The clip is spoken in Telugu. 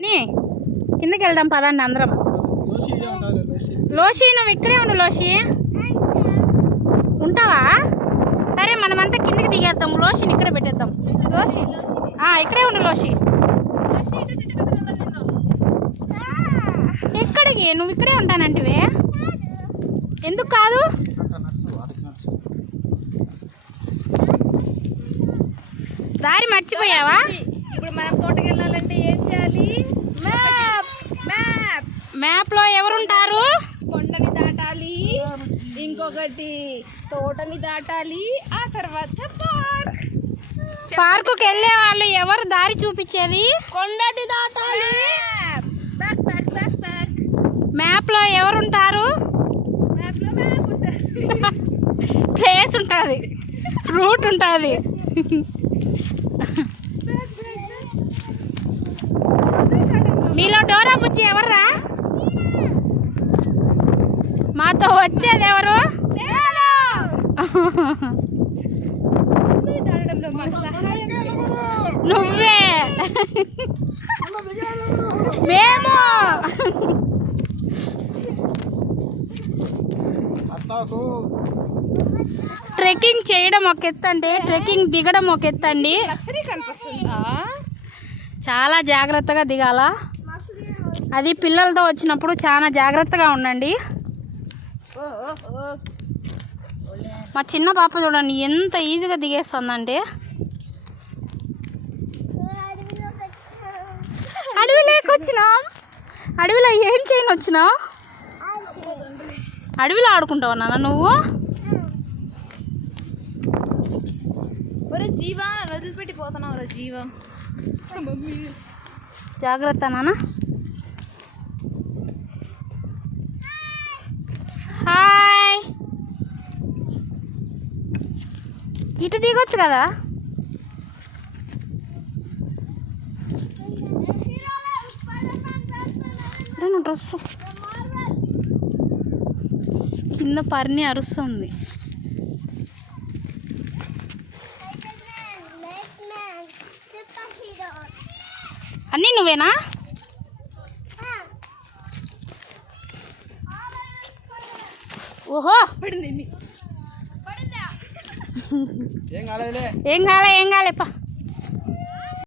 కిందకి వెళ్దాం పదండి అందరం. లోషి నువ్వు ఇక్కడే ఉండు. లోషి ఉంటావా? సరే మనమంతా కిందకి దిగేద్దాం. లోషిని ఇక్కడే పెట్టేద్దాం. లోషి ఇక్కడే ఉండు. లోషి ఎక్కడికి? నువ్వు ఇక్కడే ఉంటానంటివే. ఎందుకు కాదు? దారి మర్చిపోయావా? ఇప్పుడు మనం తోటకి వెళ్ళాలంటే ఏం చేయాలి? మ్యాప్ లో ఎవరుంటారు? కొండని దాటాలి, ఇంకొకటి తోటని దాటాలి, ఆ తర్వాత పార్కుకి వెళ్ళే వాళ్ళు ఎవరు దారి చూపించేది? కొండని దాటాలి. మ్యాప్ లో ఎవరుంటారు? ప్లేస్ ఉంటుంది, రూట్ ఉంటుంది. మీలో డోరా బుజ్జి ఎవర్రా? మాతో వచ్చేది ఎవరు? నువ్వే. మేము ట్రెక్కింగ్ చేయడం ఒక ఎత్తు అంటే ట్రెక్కింగ్ దిగడం ఒక ఎత్తు అండి. కనిపిస్తుందా? చాలా జాగ్రత్తగా దిగాల. అది పిల్లలతో వచ్చినప్పుడు చాలా జాగ్రత్తగా ఉండండి. మా చిన్న పాప చూడండి ఎంత ఈజీగా దిగేస్తుందంటే. అడవిలోకి వచ్చినాం. అడవిలో ఏం చేయని వచ్చినావు? అడవిలో ఆడుకుంటావు నాన్న నువ్వు? జీవా వదిలిపెట్టిపోతున్నావు. జీవా జాగ్రత్త నాన్న. హాయ్, ఇటు దిగొచ్చు కదా. డ్రెస్ కింద పరిని అరుస్తుంది. అన్నీ నువ్వేనా? ఓహో పడింది. ఏం కాలే పా.